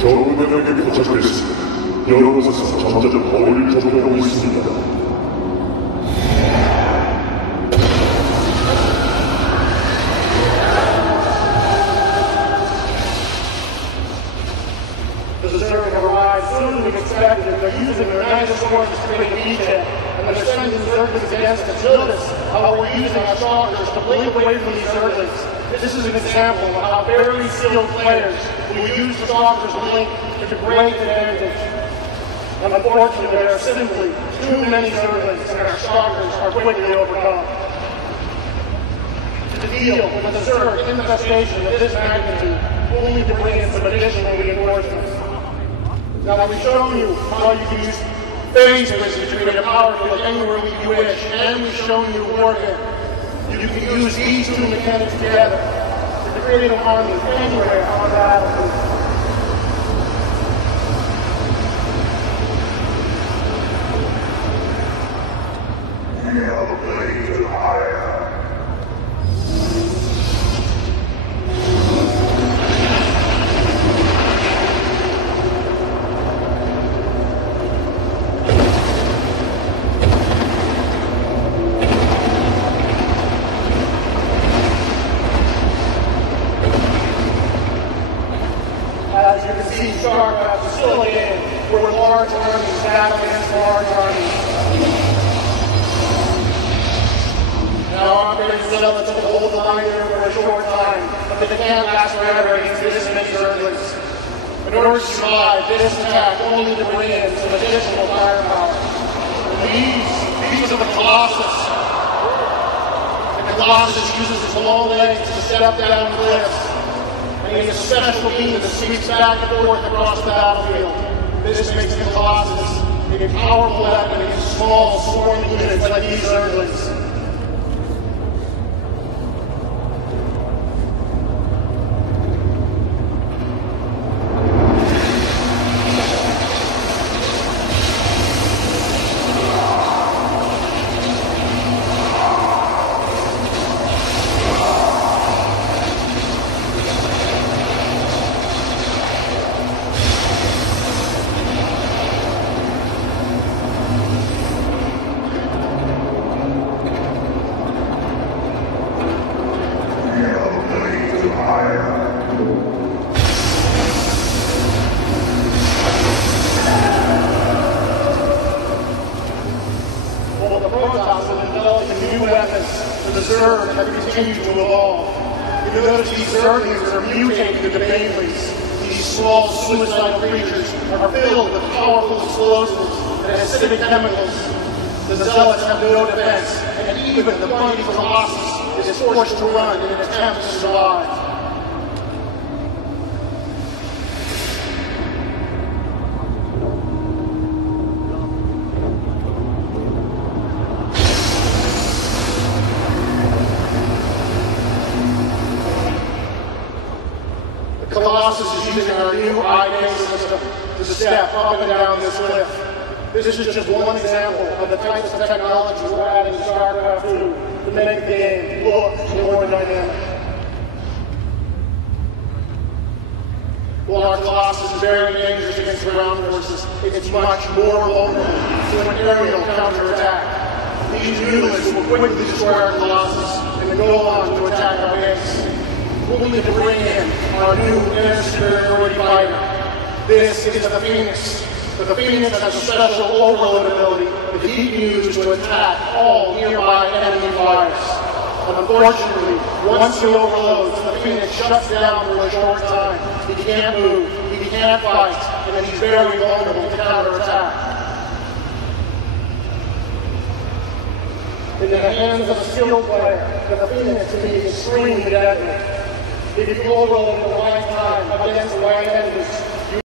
정면에게 도착했습니다. 여러 곳에서 점점 거리를 좁혀가고 있습니다. They're using their dinosaurs to create a beachhead, and they're sending Zerglings against us. Notice how we're using our stalkers to blink away from these Zerglings. This is an example of how very skilled players will use the stalkers blink to great advantage. Unfortunately, there are simply too many Zerglings, and our stalkers are quickly overcome. To deal with a Zerg infestation of this magnitude, we'll need to bring in some additional reinforcements. Now, we've shown you how you can use phase wizards to create a power field anywhere you wish, and we've shown you warfare. You can use these two mechanics together to create an army anywhere on the battlefield. Elevate higher. As you can see, Starcraft is still a game where large armies battle against large armies. Now, operating zealots will hold the line here for a short time, but they can't last forever against this many Zerglings. In order to survive this attack, we'll need to bring in some additional firepower. And these are the Colossus. The Colossus uses its long legs to step down cliffs. And he has a special beam that sweeps back and forth across the battlefield. This makes the Colossus a powerful weapon against small, swarming units like these Zerglings. The Zerg have continued to evolve. You notice these Zerglings are mutating into Baneleys. These small, suicidal creatures are filled with powerful explosives and acidic chemicals. The Zealots have no defense, and even the mighty Colossus is forced to run in an attempt to survive. Colossus is using our new eye system to step up and down this cliff. This is just one example of the types of technology we're adding to Starcraft2 to make the game look more dynamic. While our Colossus is very dangerous against ground forces, it's much more vulnerable to an aerial counterattack. These mutants will quickly destroy our Colossus and then go on to attack our base. We'll need to bring in our new air superiority fighter. This is the Phoenix. The Phoenix has a special overload ability that he can use to attack all nearby enemy fires. Unfortunately, once he overloads, the Phoenix shuts down for a short time. He can't move, he can't fight, and then he's very vulnerable to counterattack. In the hands of a skilled player, the Phoenix can be extremely deadly. If you overload at the right time against the right enemies,